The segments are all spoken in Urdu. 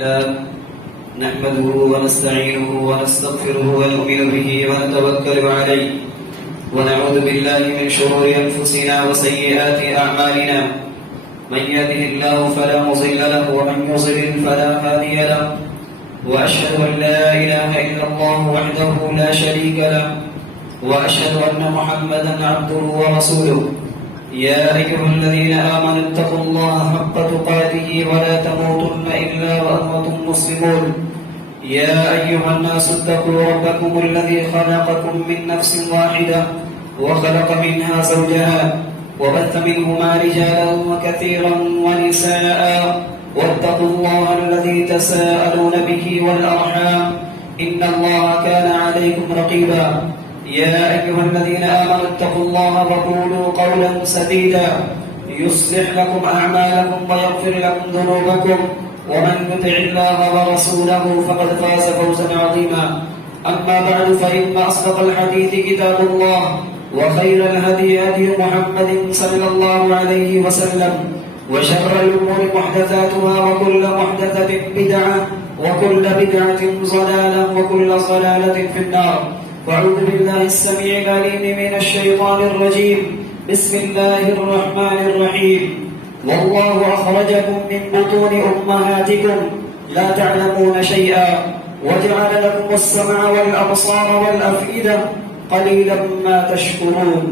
نحمده ونستعينه ونستغفره ونؤمن به ونتوكل عليه ونعوذ بالله من شرور أنفسنا وسيئات أعمالنا من يهده الله فلا مضل له ومن يضلل فلا هادي له وأشهد أن لا إله إلا الله وحده لا شريك له وأشهد أن محمدا عبده ورسوله يا أيها الذين آمنوا اتقوا الله حق تقاته ولا تموتن إلا وأنتم مسلمون يا أيها الناس اتقوا ربكم الذي خلقكم من نفس واحدة وخلق منها زوجها وبث منهما رجالا كثيرا ونساء واتقوا الله الذي تساءلون به والأرحام إن الله كان عليكم رقيبا يا أيها الذين آمنوا اتقوا الله وقولوا قولا سديدا يصلح لكم أعمالكم ويغفر لكم ذنوبكم ومن يطع الله ورسوله فقد فاز فوزا عظيما أما بعد فإن أصدق الحديث كتاب الله وخير الهدي هدي محمد صلى الله عليه وسلم وشر الأمور محدثاتها وكل محدثة بدعة وكل بدعة ضلالة وكل ضلالة في النار وأعوذ بالله السميع العليم من الشيطان الرجيم بسم الله الرحمن الرحيم والله أخرجكم من بطون أمهاتكم لا تعلمون شيئا وجعل لكم السمع والأبصار والأفئدة قليلا ما تشكرون.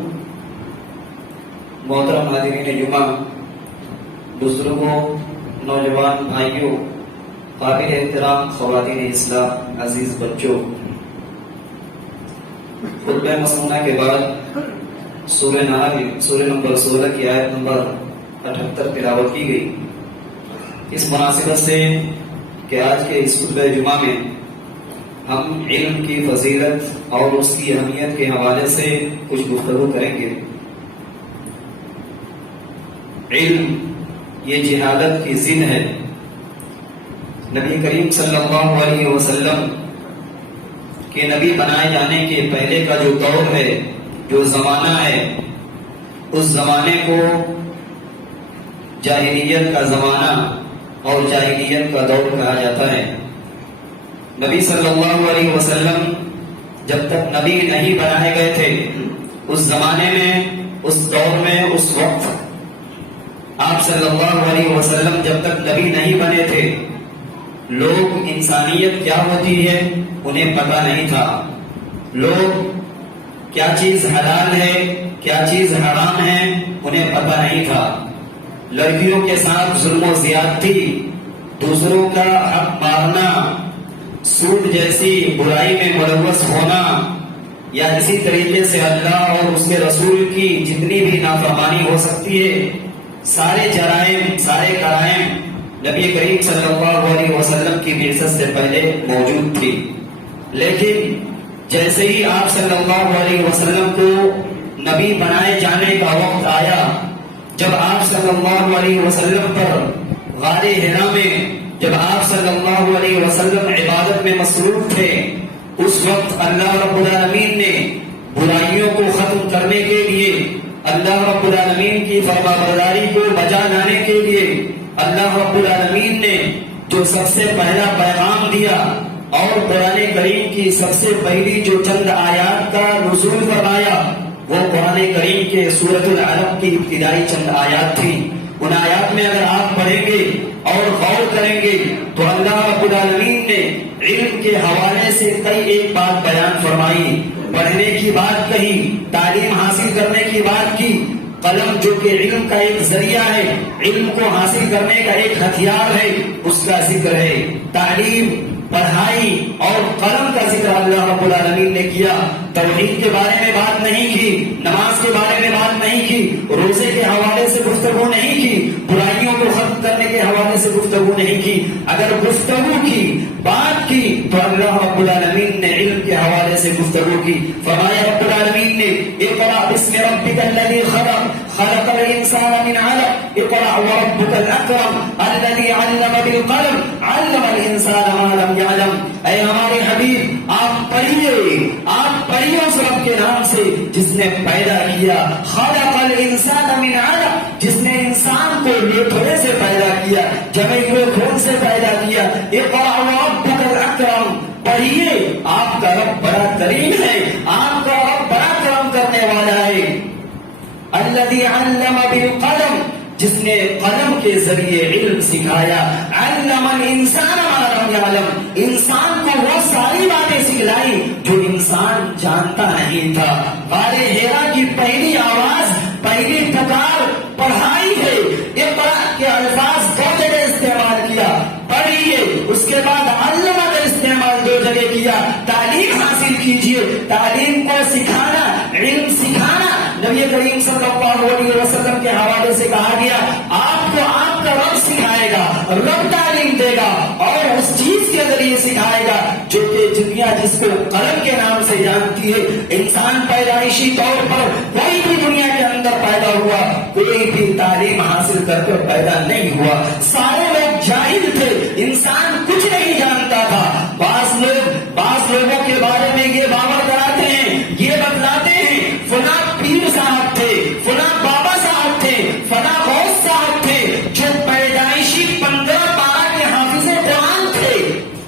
محترم حاضرین جمعہ، بزرگوں، نوجوان بھائیوں، قابل احترام خواتین اسلام، عزیز بچوں، خطبہ مسنونہ کے بعد سورہ نحل سورہ نمبر 16 کی آیت نمبر 78 تلاوت کی گئی. اس مناسبت سے کہ آج کے اس خطبہ جمعہ میں ہم علم کی فضیلت اور اس کی اہمیت کے حوالے سے کچھ گفتگو کریں گے. علم یہ جہالت کی ضد ہے. نبی کریم صلی اللہ علیہ وسلم کہ نبی بنائے جانے کے پہلے کا جو دور ہے، جو زمانہ ہے، اس زمانے کو جاہلیت کا زمانہ اور جاہلیت کا دور کہا جاتا ہے. نبی صلی اللہ علیہ وسلم جب تک نبی نہیں بنائے گئے تھے، اس زمانے میں، اس دور میں، اس وقت آپ صلی اللہ علیہ وسلم جب تک نبی نہیں بنے تھے، لوگ انسانیت کیا ہوتی ہے انہیں پتہ نہیں تھا. لوگ کیا چیز حلال ہے، کیا چیز حرام ہے انہیں پتہ نہیں تھا. لڑکیوں کے ساتھ ظلم و زیادتی، دوسروں کا حق مارنا، سود جیسی برائی میں ملوث ہونا، یا اسی طریقے سے اللہ اور اس کے رسول کی جتنی بھی نافرمانی ہو سکتی ہے، سارے جرائم، سارے کرائم نبی کریم صلی اللہ علیہ وسلم کی بعثت سے پہلے موجود تھی. لیکن جیسے ہی آپ صلی اللہ علیہ وسلم کو نبی بنائے جانے کا وقت آیا، جب آپ صلی اللہ علیہ وسلم پر غار حرا میں جب آپ صلی اللہ علیہ وسلم عبادت میں مصروف تھے، اس وقت اللہ رب العالمین نے برائیوں کو ختم کرنے کے لیے، اللہ رب العالمین کی فرمانبرداری کو بجا لانے کے لیے اللہ رب العالمین نے جو سب سے پہلا پیغام دیا اور قرآن کریم کی سب سے پہلی جو چند آیات کا نزول فرمایا، وہ قرآن کریم کے سورۃ العلق کی ابتدائی چند آیات تھی. ان آیات میں اگر آپ پڑھیں گے اور غور کریں گے تو اللہ رب العالمین نے علم کے حوالے سے کئی ایک بات بیان فرمائی. پڑھنے کی بات کہی، تعلیم حاصل کرنے کی بات کی. قلم جو کہ علم کا ایک ذریعہ ہے، علم کو حاصل کرنے کا ایک ہتھیار ہے، اس کا ذکر ہے. تعلیم، پڑھائی اور قلم کا ذکر اللہ رب العالمین نے کیا. توحید کے بارے میں بات نہیں کی، نماز کے بارے میں بات نہیں کی، روزے کے حوالے سے گفتگو نہیں کی، برائیوں کو ختم کرنے کے حوالے سے گفتگو نہیں کی. اگر گفتگو کی، بات کی تو اللہ رب العالمین نے علم کے حوالے سے گفتگو کی. فرمایا رب العالمین نے اقرأ باسم ربک الذی خلق خلق الانسان من علق اقرأ وربک الاکرم الذی علم بالقلم علم الانسان ما لم يعلم. اے ہمارے حبیب، آپ پڑھیے اس رب کے نام سے جس نے پیدا کیا. خلق الانسان من علق، جس نے انسان کو لوتھڑے سے پیدا کیا. جمے ہوئے خون سے پیدا کیا. اقرأ وربک الاکرم، پڑھیے آپ کا رب بڑا کریم ہے، آپ کا رب بڑا کرم کرنے والا ہے. الذی علم بالقلم، جس نے قلم کے ذریعے علم سکھایا. علم الانسان ما لم یعلم، انسان کو وہ ساری باتیں سکھلائی جو انسان جانتا نہیں تھا. غار حرا کی پہلی آواز، پہلی پکار پڑھائی ہے. اقرأ کے الفاظ دو جگہ استعمال کیا، پڑھیے. اس کے بعد علم کا استعمال دو جگہ کیا. تعلیم حاصل کیجیے، تعلیم کو سکھانا، علم سکھانا. نبی کریم صلی اللہ علیہ وسلم کے حوالے سے کہا گیا آپ کو آپ کا رب سکھائے گا، رب تعلیم دے گا اور اس چیز کے ذریعے سکھائے گا جو کہ دنیا جس کو قلم کے نام سے جانتی ہے. انسان پیدائشی طور پر کوئی بھی دنیا کے اندر پیدا ہوا، کوئی بھی تعلیم حاصل کر کے پیدا نہیں ہوا. سارے لوگ جاہل تھے، انسان کچھ نہیں جانتا تھا. بعض لوگوں کے بارے میں یہ باور کراتے ہیں، یہ بتلاتے ہیں فلاں پیر صاحب تھے، فلاں بابا صاحب تھے، فلاں غوث صاحب تھے جو پیدائشی 15 پارہ کے حافظ قرآن تھے.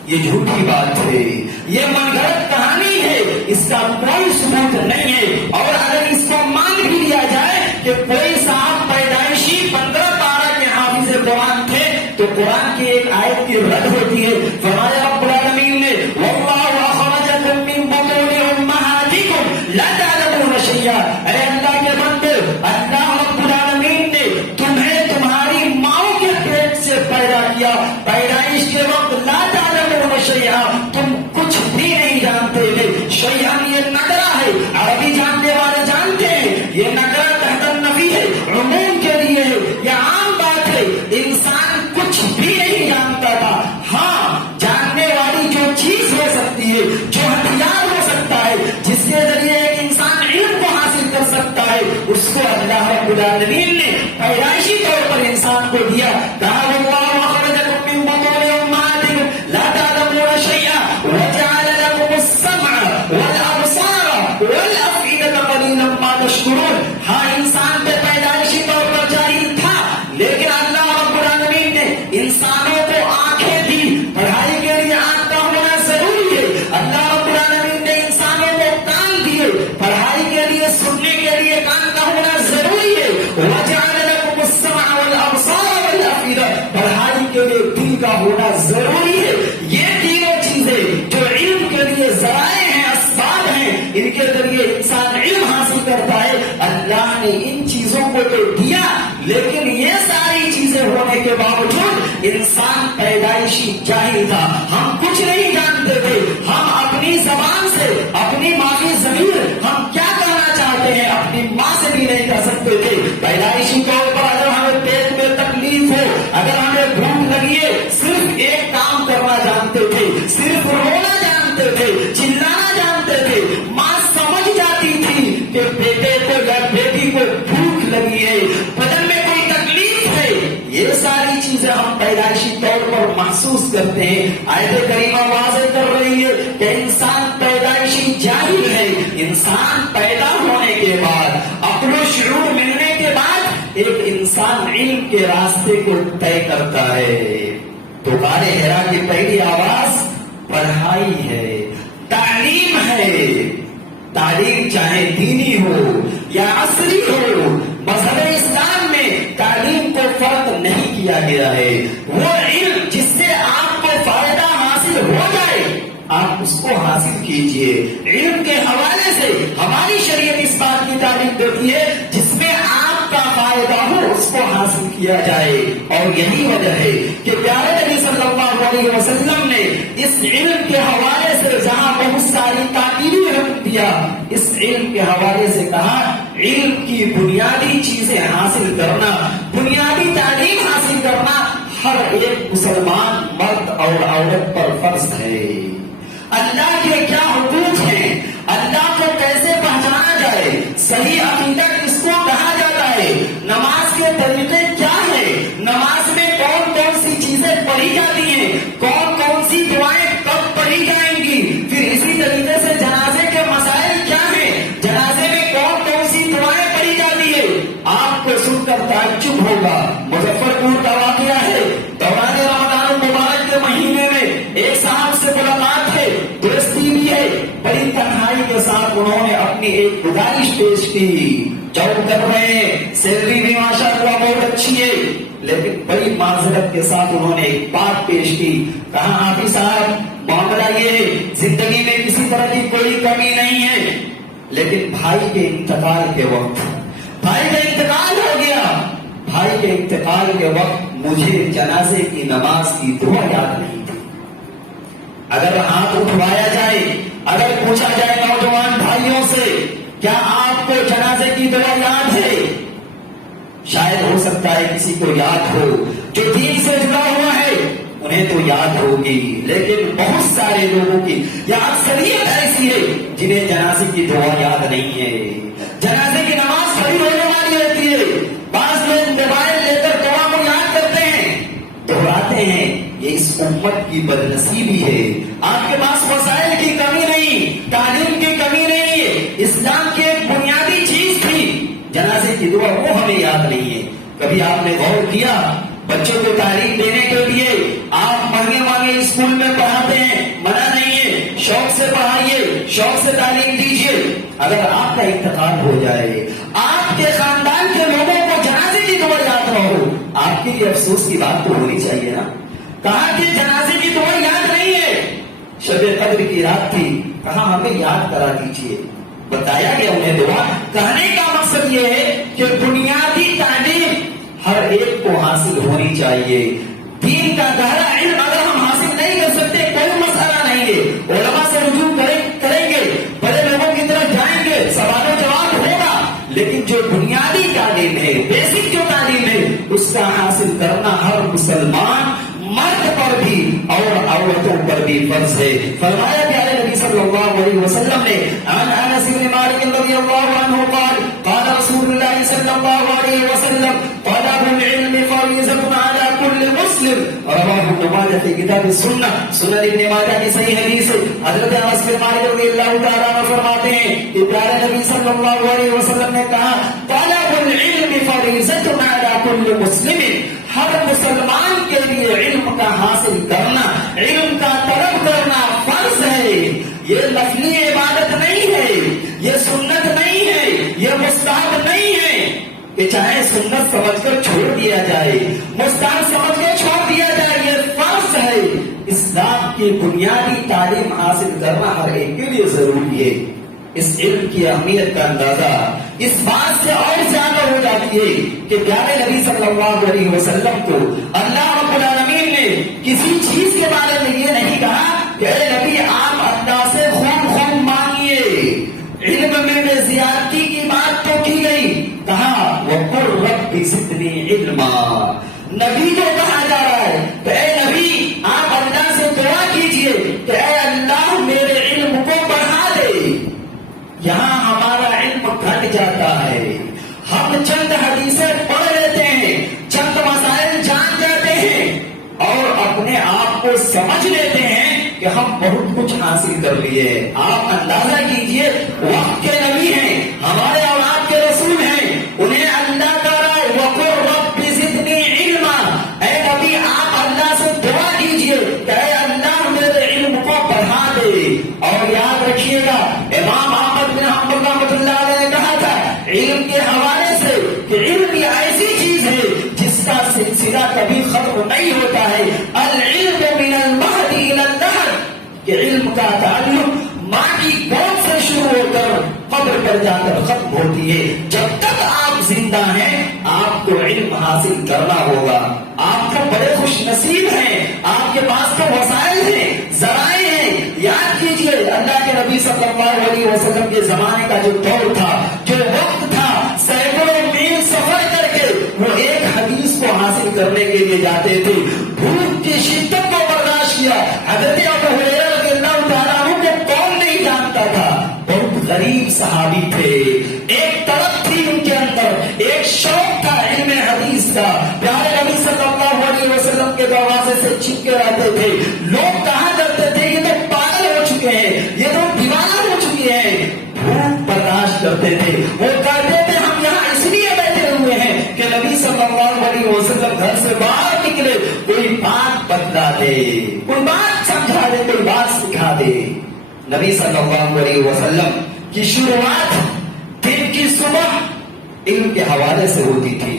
یہ جھوٹی بات ہے، یہ من گھڑت کہانی ہے، اس کا کوئی ثبوت نہیں ہے. اور اگر اس کو مان بھی لیا جائے کہ کوئی صاحب پیدائشی 15 پارہ کے حافظ قرآن تھے تو قرآن کی ایک آیت کی رد ہوتی ہے. فرمایا رب العالمین نے واللہ اخرجکم من بطون امہاتکم لا تعلمون شیئا، اے اللہ کے بندے، اللہ رب العالمین نے تمہیں تمہاری ماں کے پیٹ سے پیدا کیا، پیدائش کے وقت لا تعلمون شیئا، تم کچھ بھی نہیں جانتے تھے. شیئا یہ نکرہ ہے، عربی جاننے والے جانتے ہیں یہ نکرہ تحت النفی ہے، عموم کے لیے ہے، یہ عام بات ہے. انسان کچھ بھی نہیں جانتا تھا. ہاں، جاننے والی جو چیز ہو سکتی ہے، جو ہتھیار ہو سکتا ہے، جس کے ذریعے ایک انسان علم کو حاصل کر سکتا ہے، اس کو اللہ رب العالمین نے پیدائشی طور پر انسان کو دیا. کہا اللہ اخرجکم من بطون امہاتکم لا تعلمون شیئا وجعل لکم السمع والابصار والافئدۃ قلیلا ما تشکرون. ہاں، انسان پہ پیدائشی طور پر جاہل تھا، لیکن اللہ رب العالمین نے انسانوں کو آنکھیں دی. پڑھائی کے لیے آنکھ کا ہونا ضروری ہے. اللہ رب العالمین نے انسانوں کو کان دیے، پڑھائی کے لیے سننے کے لیے کان کا ہونا ضروری ہے. وجعل لکم السمع والابصار والافئدۃ، پڑھائی کے لیے دل کا ہونا ضروری ہے. یہ تینوں چیزیں جو علم کے لیے ذرائع ہیں، اسباب ہیں، ان کے ذریعے انسان علم حاصل کرتا ہے. اللہ نے ان چیزوں کو تو دیا، لیکن یہ ساری چیزیں ہونے کے باوجود انسان پیدائشی جاہل تھا. ہم کچھ نہیں جانتے تھے. ہم اپنی زبان سے، اپنی ماں کی ضمیر، ہم کیا کہنا چاہتے ہیں اپنی ماں سے بھی نہیں کہہ سکتے تھے. پیدائشی طور پر اگر ہمیں پیٹ میں تکلیف ہو، اگر ہمیں بھوک لگی ہے، صرف ایک کام کرنا جانتے تھے، صرف رونا جانتے تھے، چلانا جانتے تھے. ماں سمجھ جاتی تھی کہ بیٹے کو یا بیٹی کو بھوک لگی ہے، بدن میں کوئی تکلیف ہے. یہ ساری چیزیں ہم پیدائشی طور پر محسوس کرتے ہیں. آیت کریمہ واضح کر رہی ہے کہ انسان پیدائشی جاہل ہے. انسان پیدا ہونے کے بعد، عقل و شعور ملنے کے بعد ایک انسان علم کے راستے کو طے کرتا ہے. تو غار حرا کی پہلی آواز پڑھائی ہے، تعلیم ہے. تعلیم چاہے دینی ہو یا عصری ہو، مذہب اسلام میں تعلیم کو فرق نہیں کیا گیا ہے. وہ علم جس سے آپ کو فائدہ حاصل ہو جائے آپ اس کو حاصل کیجئے. علم کے حوالے سے ہماری شریعت اس بات کی تعلیم دیتی ہے جس میں آپ کا فائدہ ہو اس کو حاصل کیا جائے. اور یہی وجہ ہے کہ پیارے نبی صلی اللہ علیہ وسلم نے اس علم کے حوالے سے جہاں بہت ساری تاکیدی حکم دیا، اس علم کے حوالے سے کہا علم کی بنیادی چیزیں حاصل کرنا، بنیادی تعلیم حاصل کرنا ہر ایک مسلمان مرد اور عورت پر فرض ہے. اللہ کے کیا حقوق ہیں، اللہ کو کیسے پہچانا جائے، صحیح عقیدہ کس کو کہا جاتا ہے، نماز کے طریقے کیا ہیں، نماز میں کون کون سی چیزیں پڑھی جاتی ہیں، کون کون سی دعائیں کب پڑھی جائیں گی، پھر اسی طریقے سے جنازے کے مسائل کیا ہیں، جنازے میں کون کون سی دعائیں پڑھی جاتی ہے. آپ کو سن کر تعجب ہوگا. مظفر پور کا واقعہ ہے، ایک صاحب سے ملاقات ہے، دوستی بھی ہے، بڑی تنہائی کے ساتھ انہوں نے اپنی ایک گزارش پیش کی. جاب کر رہے ہیں، سیلری بھی ماشاءاللہ بہت اچھی ہے، لیکن بڑی معذرت کے ساتھ انہوں نے ایک بات پیش کی. کہا حافظ صاحب معاملہ یہ ہے، زندگی میں کسی طرح کی کوئی کمی نہیں ہے، لیکن بھائی کے انتقال کے وقت بھائی کا انتقال ہو گیا. بھائی کے انتقال کے وقت مجھے جنازے کی نماز کی دعا یاد نہیں تھی. اگر ہاتھ اٹھوایا جائے، اگر پوچھا جائے نوجوان بھائیوں سے کیا آپ کو جنازے کی دعا یاد ہے، شاید ہو سکتا ہے کسی کو یاد ہو، جو دین سے جڑا ہوا ہے انہیں تو یاد ہوگی، لیکن بہت سارے لوگوں کی یا اکثریت ایسی ہے جنہیں جنازے کی دعا یاد نہیں ہے. جنازے کی نماز کھڑی ہونے والی رہتی ہے، بعض لوگ موبائل لے کر دعا کو یاد کرتے ہیں، دہراتے ہیں. یہ اس امت کی بدنصیبی ہے. آپ کے پاس وسائل کی کمی نہیں، تعلیم کی کمی نہیں ہے، اسلام کی ایک بنیادی چیز تھی جنازے کی دعا، وہ ہمیں یاد نہیں ہے. کبھی آپ نے غور کیا بچوں کو تعلیم دینے کے لیے آپ مہنگے اسکول میں پڑھاتے ہیں، منع نہیں ہے، شوق سے پڑھائیے، شوق سے تعلیم دیجیے. اگر آپ کا انتقال ہو جائے، آپ کے خاندان کے لوگوں کو جنازے کی دعا یاد نہ ہو، آپ کے لیے افسوس کی بات تو ہونی چاہیے نا. کہا کہ جنازے کی دعا یاد نہیں ہے. شب قدر کی رات تھی، کہا ہمیں یاد کرا دیجیے. بتایا گیا انہیں دعا. کہنے کا مقصد یہ ہے کہ بنیادی تعلیم ہر ایک کو حاصل ہونی چاہیے. دین کا گہرا علم اگر ہم حاصل نہیں کر سکتے کوئی مسئلہ نہیں ہے، علماء سے رجوع کریں گے، بڑے لوگوں کی طرف جائیں گے، سوال و جواب ہوگا، لیکن جو بنیادی تعلیم ہے، بیسک جو تعلیم ہے، اس کا حاصل کرنا ہر مسلمان مرد پر بھی اور عورتوں پر بھی فرض ہے. فرمایا پیارے نبی صلی اللہ علیہ وسلم نے عن انس بن مالک رضی اللہ عنہ قال قال رسول اللہ صلی اللہ علیہ وسلم طلب العلم فریضۃ علی کل مسلم. رواہ ابن ماجہ فی کتاب السنہ. سنن ابن ماجہ کی صحیح حدیث ہے. حضرت انس بن مالک رضی اللہ تعالیٰ عنہ فرماتے ہیں کہ پیارے نبی صلی اللہ علیہ وسلم نے کہا طلب العلم فریضۃ علی کل مسلم، ہر مسلمان کے لیے علم کا حاصل کرنا، علم کا طلب کرنا فرض ہے. یہ لفظی عبادت نہیں ہے، یہ سنت نہیں ہے، یہ مستحب نہیں ہے کہ چاہے سنت سمجھ کر چھوڑ دیا جائے، مستحب سمجھ کر چھوڑ دیا جائے. یہ فرض ہے. اسلام کی بنیادی تعلیم حاصل کرنا ہر ایک کے لیے ضروری ہے. اس علم کی اہمیت کا اندازہ اس بات سے اور زیادہ ہو جاتی ہے کہ پیارے نبی صلی اللہ علیہ وسلم کو اللہ رب العالمین نے کسی چیز کے بارے میں یہ نہیں کہا کہ اے نبی آپ اللہ سے خوب مانگیے. علم میں زیادتی کی بات تو کی گئی، کہا وَقُلْ رَبِّ زِدْنِي عِلْمًا. نبی کو کہا جا رہا ہے کہ اے نبی آپ اللہ سے دعا کیجئے کہ اے اللہ میرے علم کو بڑھا دے. یہاں ہمارا علم گھٹ جاتا ہے. ہم چند حدیثیں پڑھ لیتے ہیں، چند مسائل جان جاتے ہیں اور اپنے آپ کو سمجھ لیتے ہیں کہ ہم بہت کچھ حاصل کر لیے. آپ اندازہ کیجئے وقت کے نبی ہیں، ہمارے اور آپ کے رسول ہیں، انہیں اللہ کہہ رہا ہے وَقُلْ رَبِّ زِدْنِي عِلْمًا. اے نبی آپ اللہ سے دعا کیجئے کہ اے اللہ میرے علم کو بڑھا دے. اور یاد رکھیے گا امام احمد بن حنبل رحمۃ اللہ علیہ نے کہا تھا علم کے حوالے سے کہ علم یہ ایسی چیز ہے جس کا سلسلہ کبھی ختم نہیں ہوتا ہے. العلم من المہد الى اللحد، کہ علم کا تعلق ماں کی گود سے شروع ہو کر قبر پر جا کر ختم ہوتی ہے. جب تک آپ زندہ ہیں آپ کو علم حاصل کرنا ہوگا. آپ کو بڑے خوش نصیب ہیں، آپ کے پاس تو وسائل ہیں، ذرائع ہیں. یاد کیجئے اللہ کے نبی صلی اللہ علیہ وسلم کے زمانے کا جو دور تھا، جو وقت تھا، سینکڑوں میل سفر کر کے وہ ایک حدیث کو حاصل کرنے کے لیے جاتے تھے. بھوک کی شدت کو برداشت کیا. حضرت ابو ہریرہ رضی اللہ تعالیٰ عنہ کو کون نہیں جانتا تھا؟ بہت غریب صحابی تھے. ایک طلب تھی ان کے اندر، ایک شوق تھا علم حدیث کا. پیارے نبی صلی اللہ علیہ وسلم کے دروازے سے چھپ کے رہتے تھے. لوگ کہا کرتے تھے یہ تو پاگل ہو چکے ہیں، یہ تو دیوانہ ہو چکے ہیں. بھوک برداشت کرتے تھے. وہ کہتے تھے ہم یہاں اس لیے بیٹھے ہوئے ہیں کہ نبی صلی اللہ علیہ وسلم گھر سے باہر نکلے کوئی بات بتلا دے، کوئی بات سمجھا بتا دے نبی صلی اللہ علیہ وسلم کی شروعات دن کی صبح علم کے حوالے سے ہوتی تھی.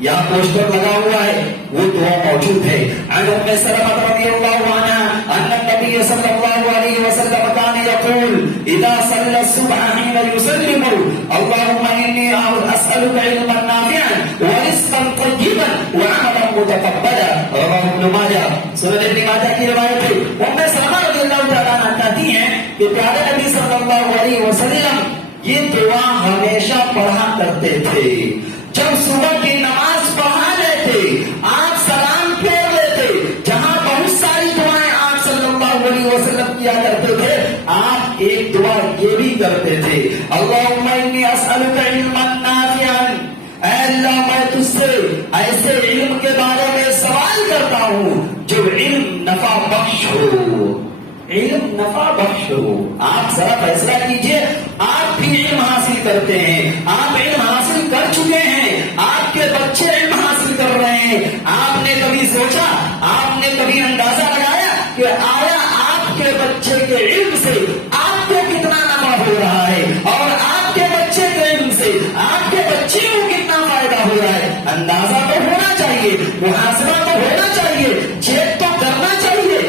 یہاں پوسٹر لگا ہوا ہے, وہ دعا موجود ہے. عن ام سلمہ رضی اللہ عنہا ان النبی صلی اللہ علیہ وسلم کان یقول اذا صلى الصبح حين يسلم اللهم اني اسالك علما نافعا ورزقا طيبا وعملا متقبلا. رواه ابن ماجہ. سنن ابن ماجہ کی روایت ہے. ام سلمہ رضی اللہ تعالی عنہا کہتی ہیں کہ پیارے نبی صلی اللہ علیہ وسلم یہ دعا ہمیشہ پڑھا کرتے تھے. جب صبح کی نماز پڑھا لیتے آپ سلام پھیر لیتے. جہاں بہت ساری دعائیں آپ صلی اللہ علیہ وسلم کیا کرتے تھے, آپ ایک دعا یہ بھی کرتے تھے, اللہم انی اسألک علما نافعا, اے اللہ میں تجھ سے ایسے علم کے بارے میں سوال کرتا ہوں جو علم نفع بخش ہو. علم نفع بخش ہو. آپ ذرا فیصلہ کیجئے, آپ بھی علم حاصل کرتے ہیں, آپ علم حاصل کر چکے ہیں, آپ کے بچے علم حاصل کر رہے ہیں. آپ نے کبھی سوچا, آپ نے کبھی اندازہ لگایا کہ آیا آپ کے بچے کے علم سے آپ کو کتنا نفع ہو رہا ہے, اور آپ کے بچے کے علم سے آپ کے بچے کو کتنا فائدہ ہو رہا ہے؟ اندازہ تو ہونا چاہیے, محاسبہ تو ہونا چاہیے, چیک تو کرنا چاہیے.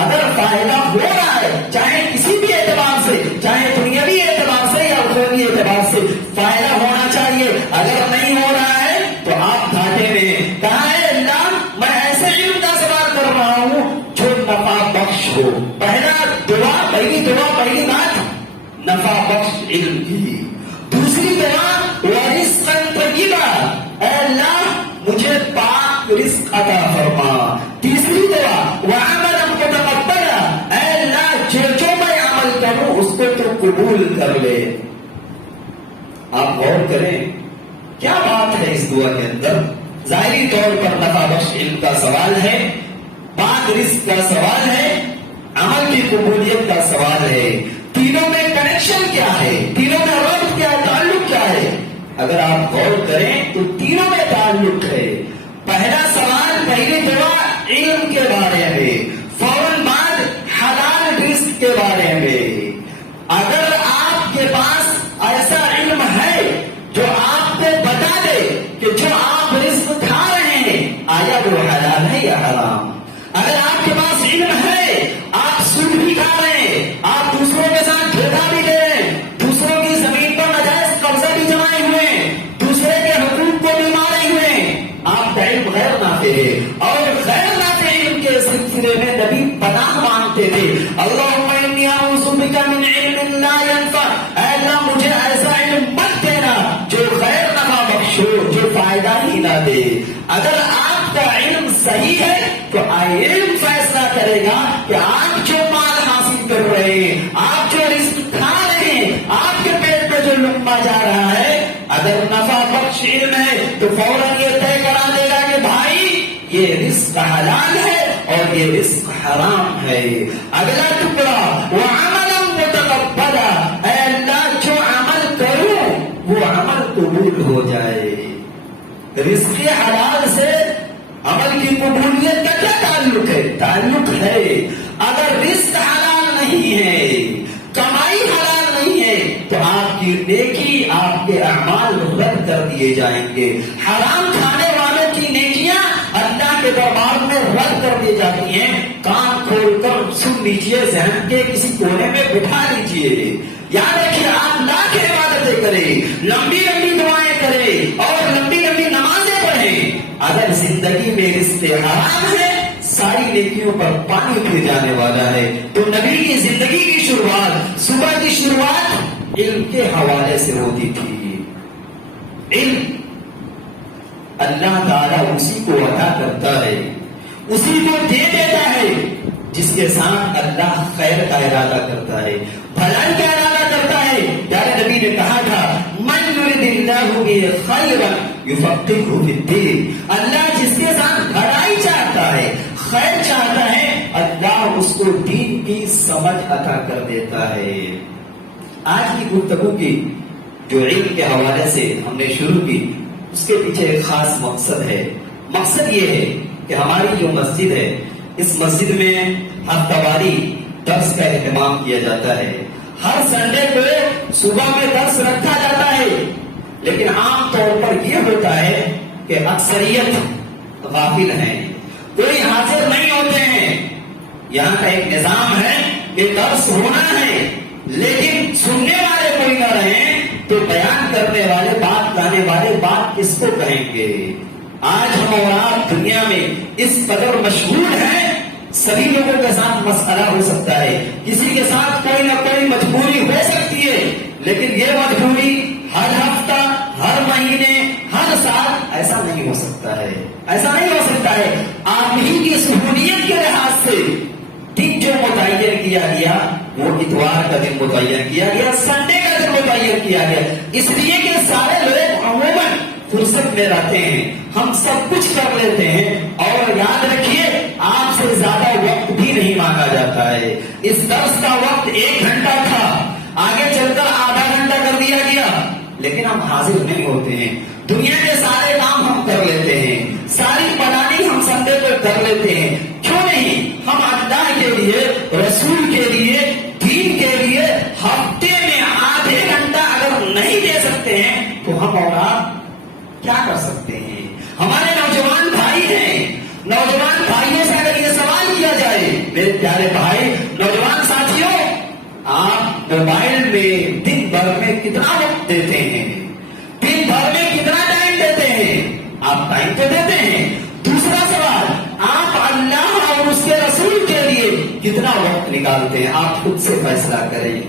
اگر فائدہ ہو رہا ہے چاہے کسی بھی اعتبار سے, چاہے دنیاوی اعتبار سے یا اخروی اعتبار سے, فائدہ ہونا چاہیے. اگر نہیں ہو رہا ہے تو آپ گھاٹے میں. کہا ہے اللہ میں ایسے علم کا سوال کر رہا ہوں جو نفع بخش ہو. پہلی بات نفع بخش علم کی. دوسری دعا ورزقا طیبا, اے اللہ مجھے پاک رزق عطا فرما. تیسری دعا وعملا متقبلا, اے اللہ جو میں عمل کروں اس کو تو قبول کر لے. آپ غور کریں کیا بات ہے اس دعا کے اندر. ظاہری طور پر نفع بخش علم کا سوال ہے, پاک رزق کا سوال ہے, عمل کی قبولیت کا سوال ہے. تینوں میں کنیکشن کیا ہے, تینوں میں ربط کیا ہے, تعلق کیا ہے؟ اگر آپ غور کریں تو تینوں میں تعلق ہے. پہلا سوال, پہلی دعا علم کے بارے میں, فوراً بعد حلال رزق کے بارے میں. اگر آپ کے پاس ایسا علم ہے جو آپ کو بتا دے کہ جو آپ رزق کھا رہے ہیں آیا وہ حلال ہے یا حرام. اگر آپ کے پاس علم ہے آپ سود بھی کھا رہے ہیں, آپ دوسروں کے ساتھ دھوکہ بھی دے رہے ہیں, دوسروں کی زمین پر ناجائز قبضہ بھی جمائے ہوئے ہیں, دوسرے کے حقوق کو بھی مارے ہوئے ہیں, آپ کا علم غیر نافع ہے. اور غیر نافع علم کے سلسلے میں نبی پناہ مانگتے تھے, اللہم انی اعوذ بک من علم لا ینفع, اے اللہ مجھے ایسا علم مت دینا جو غیر نفع بخش ہو, جو فائدہ ہی نہ دے. اگر آپ کا علم صحیح ہے تو علم فیصلہ کرے گا کہ آپ جو مال حاصل کر رہے ہیں, آپ جو رزق کھا رہے ہیں, آپ کے پیٹ پہ جو لقمہ جا رہا ہے, اگر نفع بخش علم ہے تو فوراً یہ طے کرا دے گا کہ بھائی یہ رزق حلال ہے اور یہ رزق حرام ہے. اگلا ٹکڑا وعملا متقبلا, اے اللہ جو عمل کروں وہ عمل قبول ہو جائے. رزق حلال سے عمل کی قبولیت کا کیا تعلق ہے؟ تعلق ہے. اگر رزق حلال نہیں ہے, کمائی حلال نہیں ہے تو آپ کی نیکی, آپ کے اعمال رد کر دیے جائیں گے. حرام کھانے والوں کی نیکیاں اللہ کے دربار میں رد کر دی جاتی ہیں. کان کھول کر سن لیجیے, ذہن کے کسی کونے میں بٹھا لیجیے. یاد رکھیے آپ لاکھ عبادتیں کریں, لمبی لمبی دعائیں کریں اور لمبی لمبی نمازیں پڑھیں, اگر زندگی میں رزق حرام ہے ساری نیکیوں پر پانی پھر جانے والا ہے. تو نبی کی زندگی کی شروعات, صبح کی شروعات علم کے حوالے سے ہوتی تھی. علم اللہ تعالیٰ اسی کو عطا کرتا ہے, اسی کو دے دیتا ہے جس کے ساتھ اللہ خیر کا ارادہ کرتا ہے, بھلائی کا ارادہ کرتا ہے. پیارے نبی نے کہا تھا من یرد اللہ بہ خیرا یفقہہ فی الدین, اللہ جس کے ساتھ بھلائی چاہتا ہے, خیر چاہتا ہے, اللہ اس کو دین کی سمجھ عطا کر دیتا ہے. آج کی گفتگو کی جو علم کے حوالے سے ہم نے شروع کی اس کے پیچھے ایک خاص مقصد ہے. مقصد یہ ہے کہ ہماری جو مسجد ہے اس مسجد میں ہفتہ واری درس کا اہتمام کیا جاتا ہے. ہر سنڈے کو صبح میں درس رکھا جاتا ہے. لیکن عام طور پر یہ ہوتا ہے کہ اکثریت غافل ہیں, کوئی حاضر نہیں ہوتے ہیں. یہاں کا ایک نظام ہے کہ درس ہونا ہے, لیکن سننے والے کوئی نہ رہیں تو بیان کرنے والے, بات لانے والے بات کس کو کہیں گے؟ آج ہم اور آپ دنیا میں اس قدر مشغول ہیں, سبھی لوگوں کے ساتھ مسئلہ ہو سکتا ہے, کسی کے ساتھ کوئی نہ کوئی مجبوری ہو سکتی ہے, لیکن یہ مجبوری ہر ہفتہ, ہر مہینے, ہر سال ایسا نہیں ہو سکتا ہے. ایسا نہیں ہو سکتا ہے. آپ ہی کی سہولیت کے لحاظ سے دن جو متعین کیا گیا وہ اتوار کا دن متعین کیا گیا, سنڈے کا دن متعین کیا گیا, اس لیے کہ سارے لوگ عموماً فرصت میں رہتے ہیں, ہم سب کچھ کر لیتے ہیں. اور یاد رکھیے آپ سے زیادہ وقت بھی نہیں مانگا جاتا ہے. اس درس کا وقت 1 گھنٹہ تھا, آگے چل کر آدھا گھنٹہ کر دیا گیا, لیکن ہم حاضر نہیں ہوتے ہیں. دنیا کے سارے کام ہم کر لیتے ہیں, ساری پلاننگ ہم سنڈے پر کر لیتے ہیں. کیوں نہیں ہم اللہ کے لیے, رسول کے لیے, دین کے لیے ہفتے میں آدھے گھنٹہ اگر نہیں دے سکتے ہیں تو ہم اور آپ کیا کر سکتے ہیں؟ ہمارے نوجوان بھائی ہیں, نوجوان بھائیوں سے اگر یہ سوال کیا جائے, میرے پیارے بھائی, نوجوان ساتھیوں, آپ موبائل میں دن بھر میں کتنا وقت دیتے ہیں؟ دن بھر میں کتنا ٹائم دیتے ہیں؟ آپ ٹائم تو دیتے ہیں. دوسرا سوال, آپ اللہ اور اس کے رسول کے لیے کتنا وقت نکالتے ہیں؟ آپ خود سے فیصلہ کریں,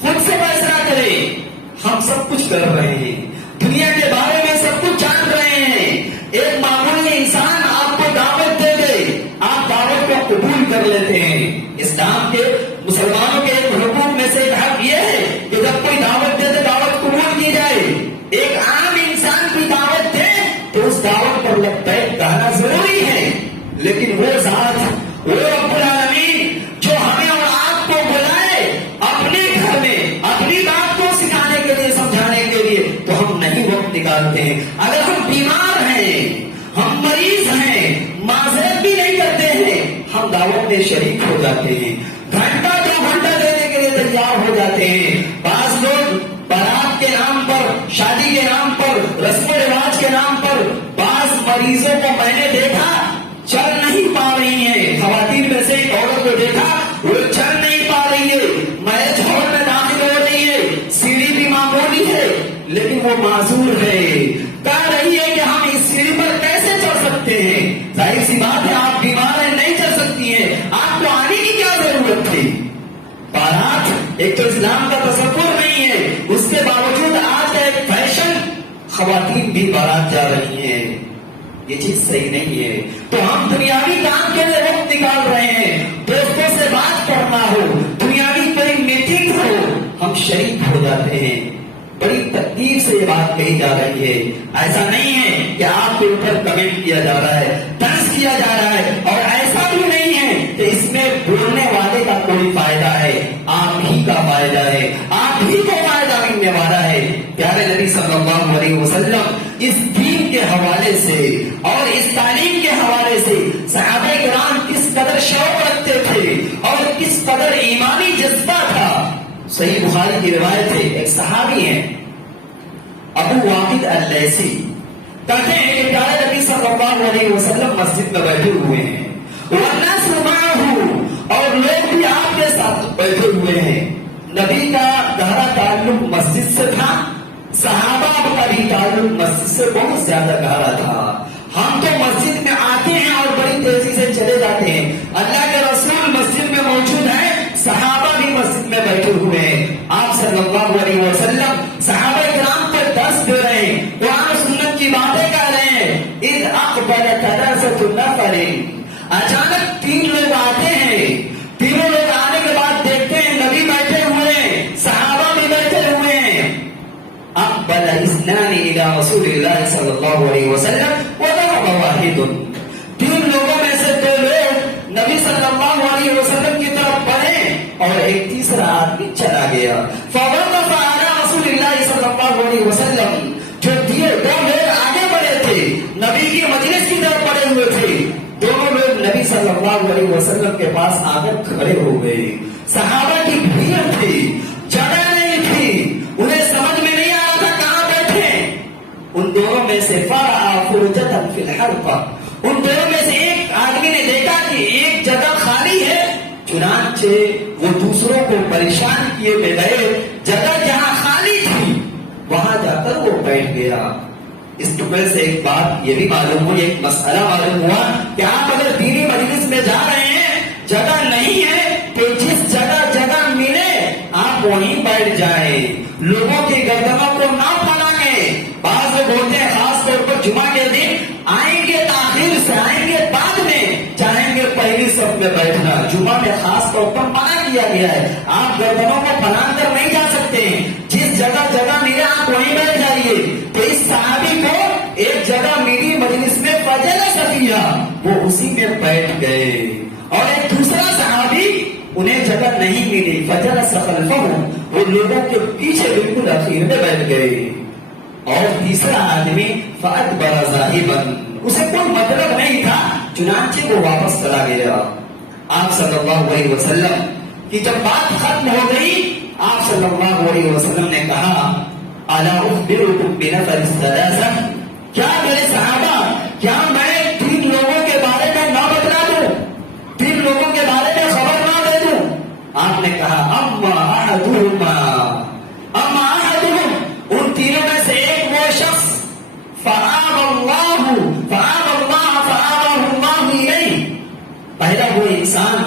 خود سے فیصلہ کریں. ہم سب کچھ کر رہے ہیں, دنیا کے بارے میں سب کچھ جان رہے ہیں. ایک معمولی انسان آپ کو دعوت دے دے, آپ دعوت کو قبول کر لیتے ہیں. اسلام کے, مسلمانوں کے ایک حقوق میں سے ایک حق یہ ہے کہ جب کوئی دعوت دے تو دعوت قبول کی جائے. ایک عام انسان کی دعوت دے تو اس دعوت پر لبیک کہنا ضروری ہے, لیکن وہ ذات, وہ رب العالمین جو ہمیں اور آپ کو بلائے اپنے گھر میں اپنی بات کو سکھانے کے لیے, سمجھانے کے لیے, تو ہم نہیں وقت نکالتے ہیں. اگر ہم بیمار ہیں, ہم مریض ہیں, معذرت بھی نہیں کرتے ہیں, ہم دعوت میں شریک ہو جاتے ہیں, گھنٹہ 2 گھنٹہ دینے کے لیے تیار ہو جاتے ہیں. بعض لوگ بارات کے نام پر, شادی کے نام پر, رسم و رواج کے نام پر, بعض مریضوں کو میں نے دیکھا چل نہیں پا رہی ہیں. خواتین میں سے ایک عورت کو دیکھا, وہ چل نہیں پا رہی ہے, میرج ہال میں داخل ہو رہی ہے, سیڑھی بھی معمولی ہے, لیکن وہ معذور ہے. کہہ رہی ہے کہ ہم اس سیڑھی پر کیسے چڑھ سکتے ہیں؟ ظاہر سی بات ہے, آپ بیمار ہیں, نہیں چڑھ سکتی ہیں, آپ کو آنے کی کیا ضرورت تھی؟ بارات ایک تو اسلام کا تصور نہیں ہے, اس کے باوجود آج کا ایک فیشن, خواتین بھی بارات جا رہی ہیں, یہ چیز صحیح نہیں ہے. تو ہم دنیاوی کام کے لیے وقت نکال رہے ہیں, دوستوں سے بات کرنا ہو, دنیاوی کوئی میٹنگ ہو, ہم شریک ہو جاتے ہیں. بڑی تکلیف سے یہ بات کہی جا رہی ہے. ایسا نہیں ہے کہ آپ کے اوپر کمنٹ کیا جا رہا ہے, طنز کیا جا رہا ہے, اور ایسا بھی نہیں ہے کہ اس میں بولنے والے کا کوئی فائدہ ہے, آپ ہی کا فائدہ ہے, آپ ہی کو فائدہ ملنے والا ہے. پیارے نبی صلی اللہ علیہ وسلم اس دین کے حوالے سے اور اس تعلیم کے حوالے سے صحابہ کرام کس قدر شوق رکھتے تھے اور کس قدر ایمانی جذبہ تھا. صحیح بخاری کی روایت ہے, ایک صحابی ہیں ابو واقد اللیثی, کہتے ہیں کہ پیارے نبی صلی اللہ علیہ وسلم مسجد میں بیٹھے ہوئے ہیں, والناس معه, اور لوگ بھی آپ کے ساتھ بیٹھے ہوئے ہیں. نبی کا گہرا تعلق مسجد سے تھا, صحابہ کا بھی تعلق مسجد سے بہت زیادہ گہرا تھا. ہم تو مسجد میں آتے ہیں اور بڑی تیزی سے چلے جاتے ہیں, اللہ کے رسول مسجد میں موجود ہیں, صحابہ بھی مسجد میں بیٹھے ہوئے ہیں. آپ صلی اللہ علیہ وسلم صحابہ کرام پر درس دے رہے ہیں, قرآن و سنت کی باتیں کہہ رہے ہیں. اذ اقبل ثلاثة نفر, اچانک 3 لوگ آتے ہیں. تینوں لوگ آنے کے بعد دیکھتے ہیں نبی بیٹھے ہوئے ہیں, صحابہ بھی بیٹھے ہوئے ہیں. اقبل اثنان الى رسول اللہ صلی اللہ علیہ وسلم وذهب واحد, 3 لوگوں میں سے 2 لوگ نبی صلی اللہ علیہ وسلم کی طرف بڑھے اور ایک تیسرا آدمی چلا گیا. فوقف على رسول اللہ صلی اللہ علیہ وسلم, جو 2 لوگ آگے بڑھے تھے, نبی کی مجلس کی طرف بڑھے ہوئے تھے, دونوں لوگ نبی صلی اللہ علیہ وسلم کے پاس آ کر کھڑے ہو گئے. صحابہ کی بھیڑ تھی، جگہ نہیں تھی، انہیں سمجھ میں نہیں آ رہا تھا کہاں بیٹھے. ان دونوں میں سے فرع فرجۃ فی الحلقہ، ان دونوں میں سے ایک آدمی نے دیکھا کہ ایک جگہ خالی ہے، چنانچہ وہ دوسروں کو پریشان کیے ہوئے گئے، جگہ جہاں خالی تھی وہاں جا کر وہ بیٹھ گیا. اس ٹکڑے سے ایک بات یہ بھی معلوم ہوئی، ایک مسئلہ معلوم ہوا کہ آپ اگر دینی مجلس میں جا رہے ہیں، جگہ نہیں ہے تو جس جگہ ملے آپ وہیں بیٹھ جائیں، لوگوں کی گردنوں کو نہ پھیلائیں. بعض لوگ ہوتے ہیں خاص طور پر جمعہ کے دن آئیں گے، تاخیر سے آئیں گے، بعد میں چاہیں گے پہلی صف میں بیٹھنا. جمعہ میں خاص طور پر منع کیا گیا ہے، آپ گردنوں کو پھیلا کر نہیں جا سکتے ہیں، جس جگہ ملے آپ وہیں بیٹھ جائیے. تو اس صحابی کو ایک جگہ ملی مجلس میں فجلس فیہا، وہ اسی میں بیٹھ گئے. اور ایک دوسرا صحابی انہیں جگہ نہیں ملی، فجلس خلفہ، وہ لوگوں کے پیچھے بالکل اخیر میں بیٹھ گئے. اور تیسرا آدمی فأدبر ذاہبا، اسے کوئی مطلب نہیں تھا، چنانچہ وہ واپس چلا گیا. آپ صلی اللہ علیہ وسلم کی جب بات ختم ہو گئی، آپ صلی اللہ علیہ وسلم نے کہا الا اخبرکم بنفر الثلاثہ، کیا میرے صحابہ، کیا میں 3 لوگوں کے بارے میں نہ بتلا دوں، 3 لوگوں کے بارے میں خبر نہ دے دوں؟ آپ نے کہا اما احدہم، ان تینوں میں سے ایک وہ شخص فآب اللہ الیہ، پہلا وہ انسان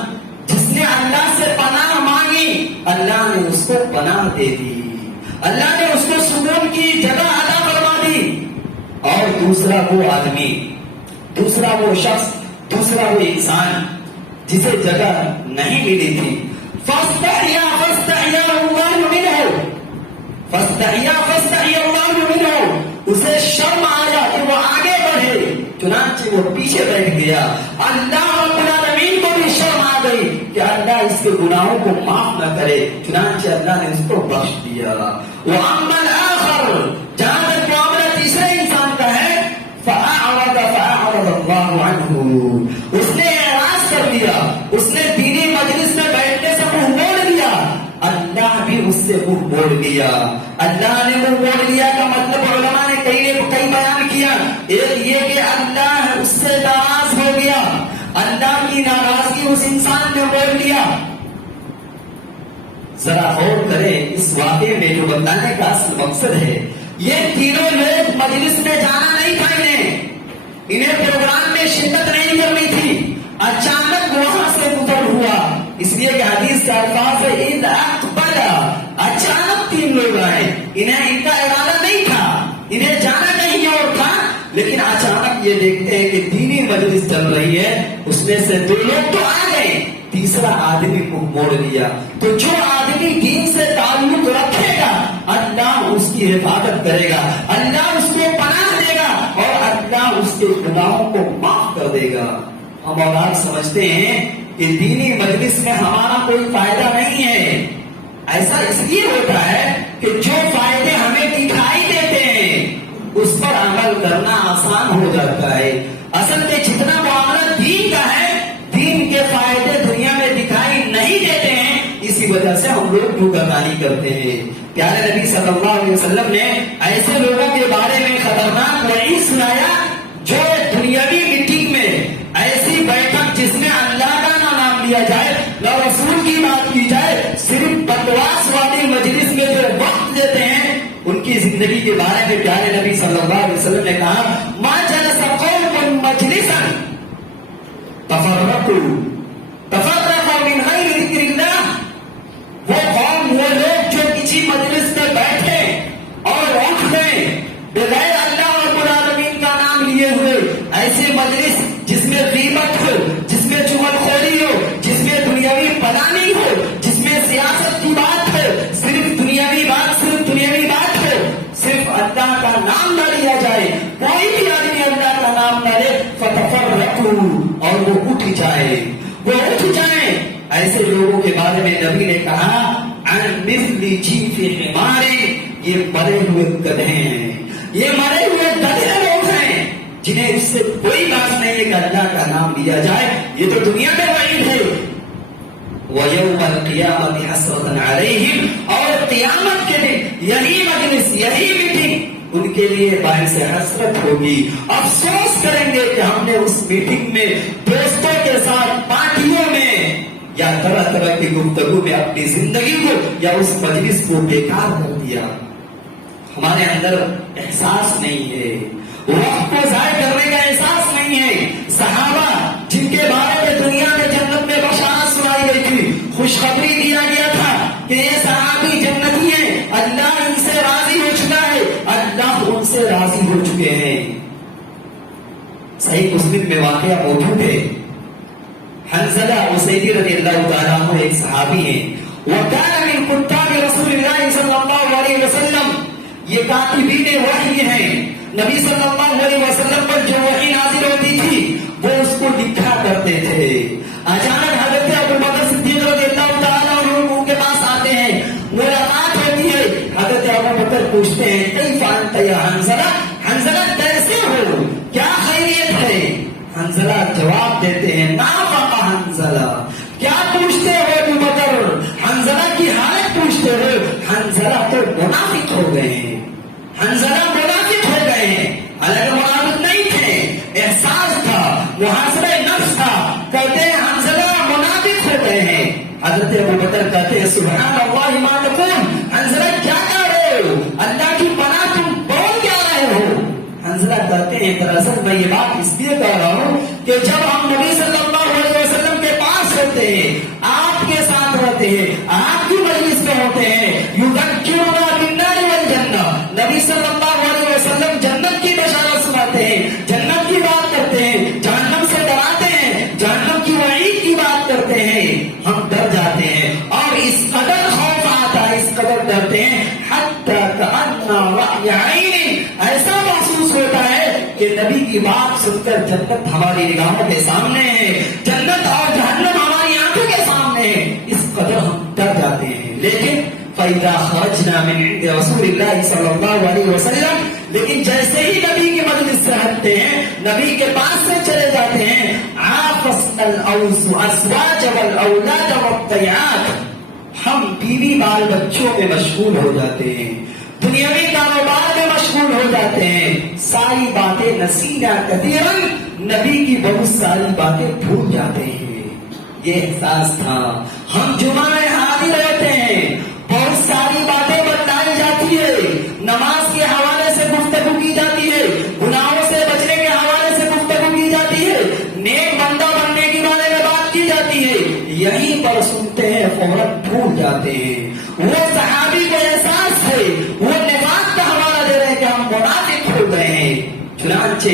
جس نے اللہ سے پناہ مانگی، اللہ نے اس کو پناہ دے دی، اللہ نے اس کو سکون کی جگہ عطا فرما دی. اور دوسرا وہ آدمی، دوسرا وہ شخص، دوسرا وہ انسان جسے جگہ نہیں ملی تھی. فاستحیا اللہ منہ، اسے شرم آیا کہ وہ آگے بڑھے، چنانچہ وہ پیچھے بیٹھ گیا. اللہ رب العالمین کو بھی شرم آ گئی کہ اللہ اس کے گناہوں کو معاف نہ کرے، چنانچہ اللہ نے اس کو بخش دیا. وَأَمَّا الْآخَرُ، جہاں تک معاملہ تیسرے انسان کا ہے، فَأَعْرَضَ اللَّهُ عَنْهُ، اس نے اعراض کر دیا، اس نے دینی مجلس میں بیٹھنے سے منہ موڑ لیا، اللہ بھی اس سے منہ موڑ لیا. اللہ نے منہ موڑ لیا کا مطلب علماء نے کئی بیان کیا. ایک یہ کہ اللہ اس سے ناراض ہو گیا، اللہ کی ناراضگی اس انسان نے موڑ لیا. ذرا غور کریں اس واقعے میں جو بتانے کا اصل مقصد ہے. یہ تینوں لوگ مجلس میں جانا نہیں تھا، انہیں پروگرام میں شرکت نہیں کرنی تھی، اچانک وہاں سے گزر ہوا. اس لیے کہ حدیث کے الفاظ ہے اذ اقبل، اچانک 3 لوگ آئے، انہیں ان کا ارادہ نہیں تھا، انہیں جانا نہیں اور تھا، لیکن اچانک یہ دیکھتے ہیں کہ دینی مجلس چل رہی ہے، اس میں سے 2 لوگ تو آ گئے، تیسرا آدمی کو موڑ لیا. تو جو آدمی دین سے تعلق رکھے گا اللہ اس کی حفاظت کرے گا، اللہ اس کو پناہ دے گا اور اللہ اس کے گناہوں کو معاف کر دے گا. ہم اور آپ سمجھتے ہیں کہ دینی مجلس میں ہمارا کوئی فائدہ نہیں ہے. ایسا اس لیے ہوتا ہے کہ جو فائدے ہمیں دکھائی دیتے ہیں اس پر عمل کرنا آسان ہو جاتا ہے. اصل میں جتنا معاملہ دین کا ہے، دین کے فائدے دنیا میں دکھائی نہیں دیتے ہیں، اسی وجہ سے ہم لوگ دھوکہ کرتے ہیں. پیارے نبی صلی اللہ علیہ وسلم نے ایسے لوگوں کے بارے میں خطرناک وعید سنایا جو دنیاوی میٹنگ میں، ایسی بیٹھک جس میں اللہ کا نام لیا جائے، نہ رسول کی بات کی جائے، صرف بکواس والی مجلس میں جو وقت دیتے ہیں، ان کی زندگی کے بارے میں پیارے نبی صلی اللہ علیہ وسلم نے کہا ما جلس قوم مجلسا تفرقوا من غیر ذکر اللہ، وہ قوم، وہ لوگ جو کسی مجلس میں بیٹھے اور اٹھ گئے بغیر اللہ رب العالمین کا نام لیے ہوئے، ایسی مجلس جس میں غیبت ہو، جس میں چغل خوری ہو، جس میں دنیاوی پلانی ہو، جس میں سیاست کی بات ہو، صرف دنیاوی بات ہو، صرف اللہ کا نام نہ لیا جائے، کوئی بھی آدمی اللہ کا نام نہ لے، فتفرقوا، اور وہ اٹھ جائیں. ایسے لوگوں کے بارے میں نبی نے کہا عن مثل جیف حمار، یہ مرے ہوئے گدھے ہیں، یہ مرے ہوئے گدھے لوگ ہیں جنہیں اس سے کوئی بات نہیں ہے کہ اللہ کا نام لیا جائے. یہ تو دنیا میں وعید ہے. وَيَوْمَ الْقِيَامَةِ حَسْرَةً عَلَيْهِمْ، اور قیامت کے دن یہی مجلس، یہی میٹنگ ان کے لیے باعث حسرت ہوگی. افسوس کریں گے کہ ہم نے اس میٹنگ میں دوستوں کے ساتھ پارٹیوں میں یا طرح طرح کی گفتگو میں اپنی زندگی کو یا اس مجلس کو بیکار کر دیا. ہمارے اندر احساس نہیں ہے، وقت کو ضائع کرنے کا احساس نہیں ہے. صحابہ جن کے بارے میں دنیا میں جنت میں بشارت سنائی گئی تھی، خوشخبری دیا گیا تھا کہ یہ صحابی جنتی ہیں، اللہ ان سے راضی ہو چکا ہے، اللہ ان سے راضی ہو چکے ہیں. صحیح مسلم میں واقعہ موجود ہے. حنظلہ اسیدی رضی اللہ تعالیٰ عنہ ایک صحابی ہیں. وَكَانَ مِن كُتَّابِ رَسُولِ اللَّهِ صلی اللہ علیہ وسلم، یہ کاتبین وحی ہیں. نبی صلی اللہ علیہ وسلم پر جو وحی نازل ہوتی تھی وہ اس کو لکھا کرتے تھے. اچانک حضرت ابو بکر صدیق رضی اللہ تعالیٰ عنہ ان کے پاس آتے ہیں، ملاقات ہوتی ہے. حضرت ابو بکر پوچھتے ہیں کیف انت یا حنظلہ، حنظلہ کیسے ہو، کیا خیریت ہے؟ حنظلہ جواب دیتے ہیں نافق حنظلہ. کیا پوچھتے ہو ابو بکر؟ حنظلہ کی حالت پوچھتے ہو؟ حنظلہ تو منافق ہو گئے ہیں، حنظلہ منافق ہو گئے ہیں. حالانکہ منافق نہیں تھے، احساس تھا، محاسبہ نفس تھا. کہتے ہیں حنظلہ منافق ہو گئے ہیں. حضرت ابو بکر کہتے ہیں سبحان اللہ ما تقول، حنظلہ کیا کہہ رہے ہو، اللہ کی پناہ تم بول کیا رہے ہو؟ حنظلہ کہتے ہیں دراصل میں یہ بات اس لیے کہہ رہا ہوں کہ جب ہم نبی صلی اللہ علیہ وسلم کے پاس ہوتے ہیں، آپ کے ساتھ ہوتے ہیں، آپ کی مجلس میں ہوتے ہیں، یذکرنا بالنار والجنہ، نبی صلی اللہ علیہ وسلم جنت کی بشارت سناتے ہیں، جنت کی بات کرتے ہیں، جہنم سے ڈراتے ہیں، جہنم کی وعید کی بات کرتے ہیں. ہم ڈر جاتے ہیں اور اس قدر خوف آتا ہے، اس قدر ڈرتے ہیں حتی کأن رأی عین، ایسا محسوس ہوتا ہے کہ نبی کی بات سن کر جنت ہماری نگاہوں کے سامنے ہے، جنت اور جہنم ہماری آنکھوں کے سامنے ہے. اس قدر ہم ڈر جاتے ہیں. لیکن فَإِذَا خَرَجْنَا مِنْ عِنْدِ رَسُولِ اللَّهِ صلی اللہ علیہ وسلم، لیکن جیسے ہی نبی کی مجلس سے ہٹتے ہیں، نبی کے پاس سے چلے جاتے ہیں، عَافَسْنَا الْأَزْوَاجَ وَالْأَوْلَادَ وَالطَّيَّاتِ، ہم بیوی بال بچوں میں مشغول ہو جاتے ہیں، دنیاوی کاروبار میں مشغول ہو جاتے ہیں. ساری باتیں نسینا کثیرا، نبی کی بہت ساری باتیں بھول جاتے ہیں. یہ احساس تھا. ہم جمعہ میں حاضر رہتے ہیں، بہت ساری باتیں بتلائی جاتی ہے، نماز کے حوالے سے گفتگو کی جاتی ہے، گناہوں سے بچنے کے حوالے سے گفتگو کی جاتی ہے، نیک بندہ بننے کے بارے میں بات کی جاتی ہے. یہیں پر سنتے ہیں فوراً بھول جاتے ہیں. وہ صحابی کو احساس ہے، وہ نفاق کا حوالہ دے رہے ہیں کہ ہم منافق ہو گئے ہیں. چنانچہ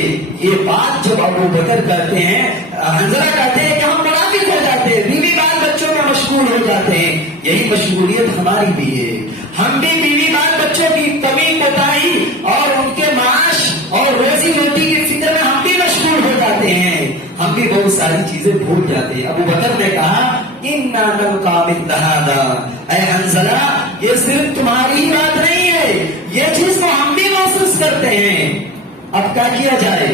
یہ بات جب ابو بکر کہتے ہیں، حنظلہ کہتے ہیں کہ ہم منافق ہو جاتے ہیں، بیوی بال بچوں میں مشغول ہو جاتے ہیں. یہی مشغولیت ہماری بھی ہے. ہم بھی بیوی بال بچوں کی کمی کوتاہی اور ان کے معاش اور روزی روٹی کی فکر میں ہم بھی مشغول ہو جاتے ہیں. ہم بھی بہت ساری چیزیں بھول جاتے ہیں. ابو بکر نے کہا اِنَّا نَلْقَىٰ مِثْلَ هَٰذَا، اے حنظلہ یہ صرف تمہاری ہی بات نہیں ہے، یہ چیز تو ہم بھی محسوس کرتے ہیں. اب کیا کیا جائے؟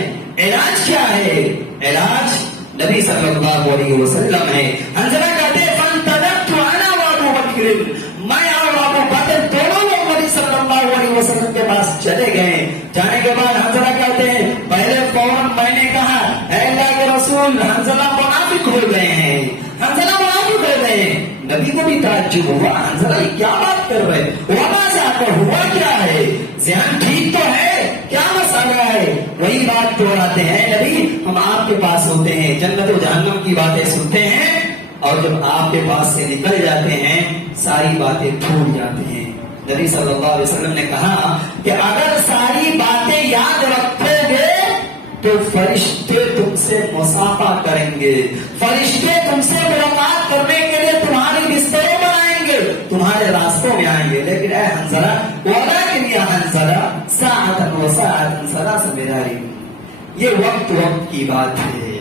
علاج کیا ہے؟ علاج نبی صلی اللہ علیہ وسلم ہے. حنظلہ کہتے ہیں فَانْطَلَقْتُ أَنَا وَأَبُو بَكْرٍ، میں اور ابو بکر دونوں لوگ نبی صلی اللہ علیہ وسلم کے پاس چلے گئے. جانے کے بعد حنظلہ کہتے ہیں پہلے فوراً میں نے کہا اے اللہ کے رسول، حنظلہ منافق ہو گئے ہیں، حنظلہ منافق ہو گئے ہیں. نبی کو بھی تعجب ہوا، حنظلہ یہ کیا بات کر رہے؟ وما جا کر ہوا کیا ہے؟ ذہن ٹھیک تو ہے؟ کیا مسئلہ ہے؟ وہی بات دہراتے ہیں نبی، ہم آپ کے پاس ہوتے ہیں، جنت و جہنم کی باتیں سنتے ہیں، اور جب آپ کے پاس سے نکل جاتے ہیں ساری باتیں بھول جاتے ہیں. نبی صلی اللہ علیہ وسلم نے کہا کہ اگر ساری باتیں یاد رکھو گے تو فرشتے تم سے مصافحہ کریں گے، فرشتے تم سے ملاقات کرنے کے لیے تمہاری بستریں بنائیں گے، تمہارے راستوں میں آئیں گے. لیکن اے حنظلہ، ولیکن یا حنظلہ ساعۃ و ساعۃ ثلاث بیداری، یہ وقت وقت کی بات ہے،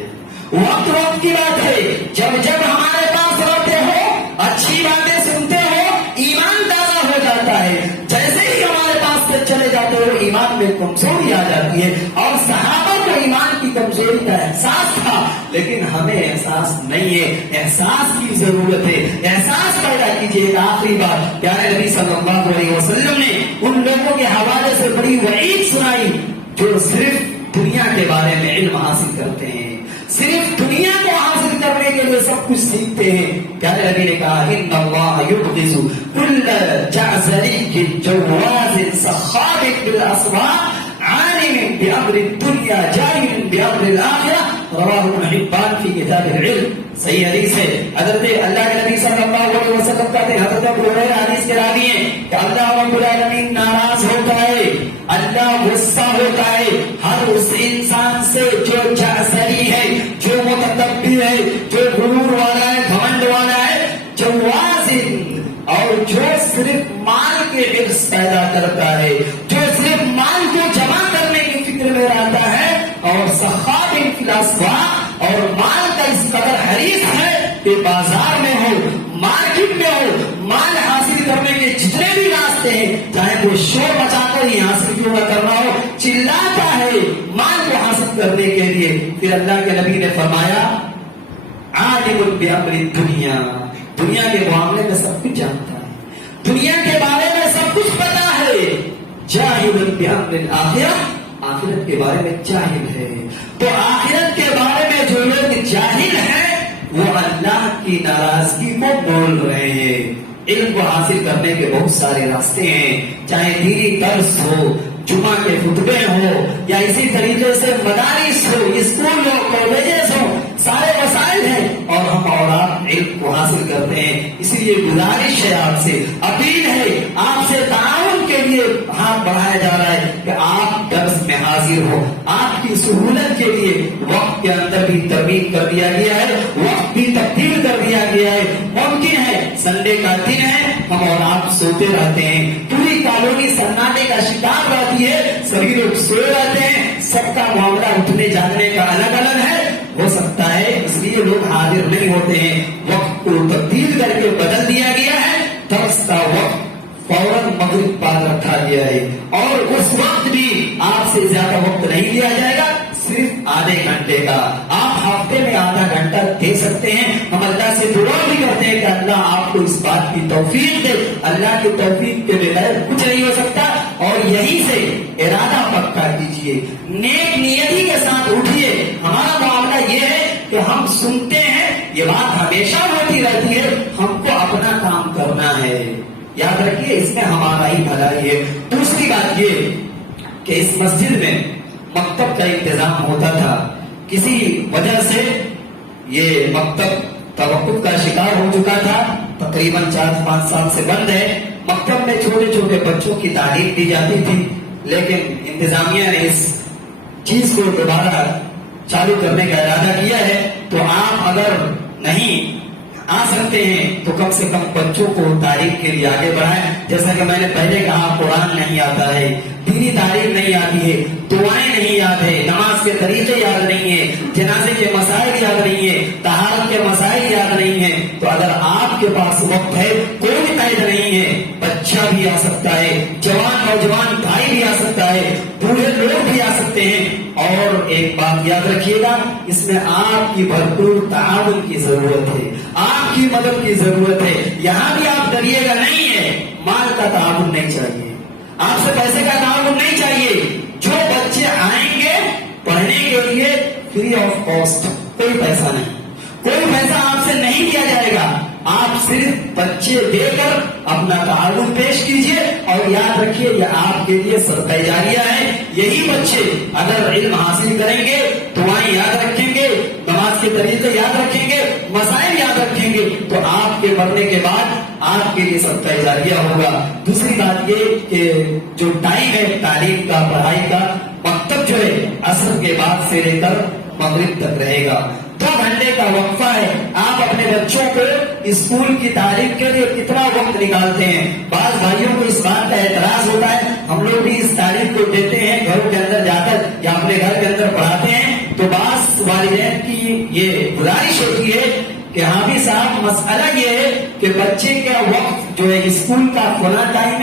وقت وقت کی بات ہے. جب جب ہمارے پاس رہتے ہو، اچھی باتیں سنتے ہو، ایمان تازہ ہو جاتا ہے. جیسے ہی ہمارے پاس سے چلے جاتے ہو ایمان میں کمزوری آ جاتی ہے. اور صحابہ کو ایمان کی کمزوری کا احساس تھا، لیکن ہمیں احساس نہیں ہے، احساس کی ضرورت ہے، احساس پیدا کیجیے. آخری بات پیارے نبی صلی اللہ علیہ وسلم نے ان لوگوں کے حوالے سے بڑی وعید سنائی جو صرف دنیا کے بارے میں علم حاصل کرتے ہیں، صرف دنیا کو حاصل کرنے کے لیے سب کچھ سیکھتے ہیں. پیارے نبی نے کہا ان اللہ یبغض کل جعزری جواز سخاب بالاسواق عالم بامر الدنیا جاہل بامر الاخرہ. رواہ ابن حبان فی کتاب العلم. صحیح حدیث ہے. حضرت اللہ کے نبی صلی اللہ علیہ وسلم کہتے ہیں، حضرت ابو ہریرہ حدیث کے راوی ہیں کہ اللہ رب العالمین ناراض ہوتا ہے، اللہ غصہ ہوتا ہے ہر اس انسان سے جو جعزری ہے، جو متکبر ہے، جو غرور والا ہے، گھمنڈ والا ہے، جواز اور جو صرف مال کے حرص پیدا کرتا ہے، جو صرف مال کو جمع کرنے کی فکر میں رہتا ہے، اور سخاب فی الاسواق اور مال کا اس قدر حریص ہے کہ بازار میں ہو، مارکیٹ میں ہو، مال حاصل کرنے کے جتنے بھی راستے ہیں، چاہے وہ شور بچا کر ہی حاصل کیوں نہ کرنا ہو، چلاتا ہے مال کو حاصل کرنے کے لیے. پھر اللہ کے نبی نے فرمایا عالم بامر الدنیا، دنیا کے معاملے میں سب کچھ جانتا ہے، دنیا کے بارے میں سب کچھ پتا ہے. جاہل بامر الاخرہ، آخرت کے بارے میں جاہل ہے. تو آخرت کے بارے میں جو لوگ جاہل ہیں وہ اللہ کی ناراضگی کو بول رہے ہیں. علم کو حاصل کرنے کے بہت سارے راستے ہیں، چاہے دینی درس ہو، جمعہ کے خطبے ہو، یا اسی طریقے سے مدارس ہو، اسکول ہو، کالجز ہو، سارے وسائل ہیں اور ہم اور آپ علم کو حاصل کرتے ہیں. اسی لیے گزارش ہے، آپ سے اپیل ہے، آپ سے تعاون کے لیے ہاتھ بڑھایا جا رہا ہے کہ آپ درس میں حاضر ہو. آپ کی سہولت کے لیے وقت کے اندر بھی ترمیم کر دیا گیا ہے، وقت بھی تبدیل کر دیا گیا ہے. ممکن ہے سنڈے کا دن ہے، ہم اور آپ سوتے رہتے ہیں، پوری کالونی سناٹے کا شکار رہتی ہے، سبھی لوگ سوئے رہتے ہیں، سب کا معاملہ اٹھنے جاگنے کا الگ الگ ہے. ہو سکتا ہے اس لیے لوگ حاضر نہیں ہوتے ہیں. وقت کو تبدیل کر کے بدل دیا گیا ہے، درس کا وقت فوراً مغرب بعد رکھا گیا ہے، اور اس وقت بھی آپ سے زیادہ وقت نہیں دیا جائے گا، صرف آدھے گھنٹے کا. آپ ہفتے میں آدھا گھنٹہ دے سکتے ہیں. ہم اللہ سے دعا بھی کرتے ہیں کہ اللہ آپ کو اس بات کی توفیق دے. اللہ کی توفیق کے بغیر کچھ نہیں ہو سکتا. اور یہی سے ارادہ پکا کیجیے، نیک نیتی کے ساتھ اٹھیے. ہمارا معاملہ یہ ہے کہ ہم سنتے ہیں، یہ بات ہمیشہ ہوتی رہتی ہے، ہم کو اپنا کام کرنا ہے. یاد رکھیے اس میں ہمارا ہی بھلائی ہے. دوسری بات یہ کہ اس مسجد میں مکتب کا انتظام ہوتا تھا، کسی وجہ سے یہ مکتب توقف کا شکار ہو چکا تھا، تقریباً 4-5 سال سے بند ہے. مکتب میں چھوٹے چھوٹے بچوں کی تعلیم دی جاتی تھی، لیکن انتظامیہ نے اس چیز کو دوبارہ چالو کرنے کا ارادہ کیا ہے. تو آپ اگر نہیں آ سکتے ہیں تو کم سے کم بچوں کو تعلیم کے لیے آگے بڑھائیں. جیسا کہ میں نے پہلے کہا، قرآن نہیں آتا ہے، دینی تعلیم نہیں آتی ہے، دعائیں نہیں یاد ہے، نماز کے طریقے یاد نہیں ہے، جنازے کے مسائل یاد نہیں ہے، طہارت کے مسائل یاد نہیں ہے. تو اگر آپ کے پاس وقت ہے، کوئی قید نہیں ہے، بچہ بھی آ سکتا ہے، جوان نوجوان بھائی بھی آ سکتا ہے، بوڑھے لوگ بھی آ سکتے ہیں. اور ایک بات یاد رکھیے گا، اس میں آپ کی بھرپور تعاون کی ضرورت ہے، آپ کی مدد کی ضرورت ہے. یہاں بھی آپ ڈریے گا نہیں ہے، مال کا تعاون نہیں چاہیے، آپ سے پیسے کا تعاون نہیں چاہیے. جو بچے آئیں گے پڑھنے کے لیے فری آف کاسٹ، کوئی پیسہ نہیں، کوئی پیسہ آپ سے نہیں دیا جائے گا. آپ صرف بچے دے کر اپنا تعاون پیش کیجیے. اور یاد رکھیے یہ آپ کے لیے صدقہ جاریہ ہے. یہی بچے اگر علم حاصل کریں گے، دعائیں یاد رکھیں گے، نماز کے طریقے یاد رکھیں گے، مسائل یاد رکھیں گے، تو آپ کے مرنے کے بعد آپ کے لیے صدقہ جاریہ ہوگا. دوسری بات یہ کہ جو ٹائم ہے تعلیم کا، پڑھائی کا، مکتب جو ہے عصر کے بعد سے لے کر مغرب تک رہے گا. 2 گھنٹے کا وقفہ ہے. آپ اپنے بچوں کو اسکول کی تعلیم کے لیے کتنا وقت نکالتے ہیں؟ بعض بھائیوں کو اس بات کا اعتراض ہوتا ہے، ہم لوگ بھی اس تعلیم کو دیتے ہیں، گھروں کے اندر جا کر یا اپنے گھر کے اندر پڑھاتے ہیں. تو بعض والدین کی یہ گزارش ہوتی ہے کہ حافظ صاحب مسئلہ یہ ہے کہ بچے کا وقت جو ہے اسکول کا فلاں ٹائم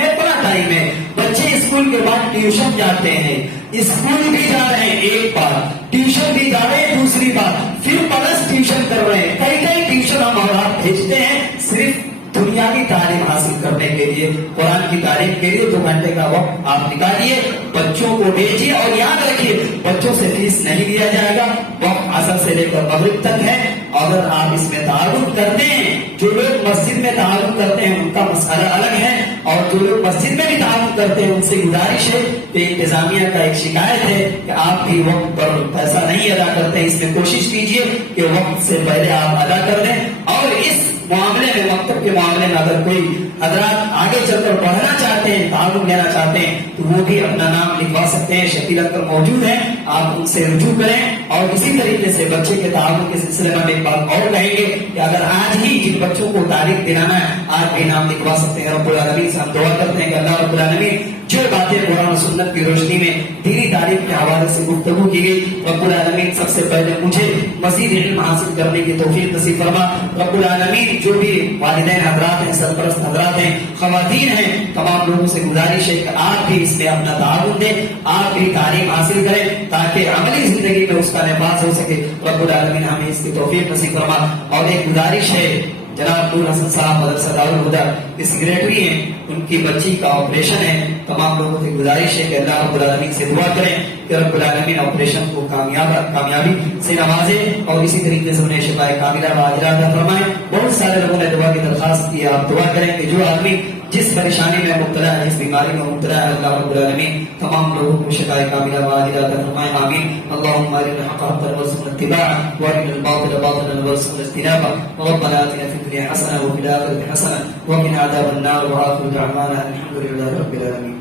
ہے، بچے اسکول کے بعد ٹیوشن جاتے ہیں، اسکول بھی جا رہے ہیں ایک بار، ٹیوشن بھی جا رہے ہیں دوسری بار، پھر پلس ٹیوشن کر رہے ہیں، کئی ٹیوشن ہم اور آپ بھیجتے ہیں صرف دنیاوی تعلیم حاصل کرنے کے لیے، قرآن کی تعلیم کے لیے 2 گھنٹے کا وقت آپ نکالیے، بچوں کو بھیجیے اور یاد رکھیے بچوں سے فیس نہیں لیا جائے گا، وقت عصر سے لے کر مغرب تک ہے۔ اگر آپ اس میں تعاون کرتے ہیں، جو لوگ مسجد میں تعاون کرتے ہیں ان کا مسئلہ الگ ہے، اور جو لوگ مسجد میں بھی تعاون کرتے ہیں ان سے گزارش ہے کہ انتظامیہ کا ایک شکایت ہے کہ آپ بھی وقت پر پیسہ نہیں ادا کرتے ہیں، اس میں کوشش کیجیے کہ وقت سے پہلے آپ ادا کر دیں، اور اس معاملے میں مکتب کے معاملے میں اگر کوئی حضرات آگے چل کر پڑھنا چاہتے ہیں، تعاون لینا چاہتے ہیں تو وہ بھی اپنا نام لکھوا سکتے ہیں، شکیل اختر موجود ہیں، آپ ان سے رجوع کریں۔ اور اسی طریقے سے بچے کے تعاون کے سلسلے میں ایک بات اور کہیں گے کہ اگر آج ہی جن بچوں کو تعلیم دلانا ہے آج بھی نام لکھوا سکتے ہیں۔ رب العالمین سے ہم دعا کرتے ہیں کہ اللہ رب العالمین جو باتیں قرآن و سنت کی روشنی میں دینی تعلیم کے حوالے سے گفتگو کی گئی، رب العالمین سب سے پہلے مجھے مزید علم حاصل کرنے کی توفیق نصیب فرما۔ رب العالمین جو بھی والدین حضرات ہیں، سرپرست حضرات ہیں، خواتین ہیں، تمام لوگوں سے گزارش ہے کہ آپ بھی اس میں اپنا تعاون دیں، آپ بھی تعلیم حاصل کریں تاکہ عملی زندگی میں اس کا نفاذ ہو سکے۔ رب العالمین ہمیں اس کی توفیق نصیب فرما۔ اور ایک گزارش ہے، جناب نور حسن صاحب مدرسہ دارالہدیٰ کے سیکریٹری ہیں، ان کی بچی کا آپریشن ہے، تمام لوگوں سے گزارش ہے کہ اللہ رب العالمین سے دعا کریں کہ رب العالمین آپریشن کو کامیابی سے نوازے اور اسی طریقے سے انہیں شفاء کاملہ عاجلہ عطا فرمائے۔ بہت سارے لوگوں نے دعا کی درخواست کی، آپ دعا کریں کہ جو آدمی جس پریشانی میں مبتلا ہے، جس بیماری میں مبتلا ہے، اللہ رب العالمین تمام لوگوں کو شفاء کاملہ عاجلہ عطا فرمائے، آمین۔ اللهم ارنا الحق حقا وارزقنا اتباعه وارنا الباطل باطلا وارزقنا اجتنابه ربنا آتنا في الدنيا حسنة وفي الآخرة حسنة وقنا عذاب النار وآخر دعوانا الحمد لله رب العالمين۔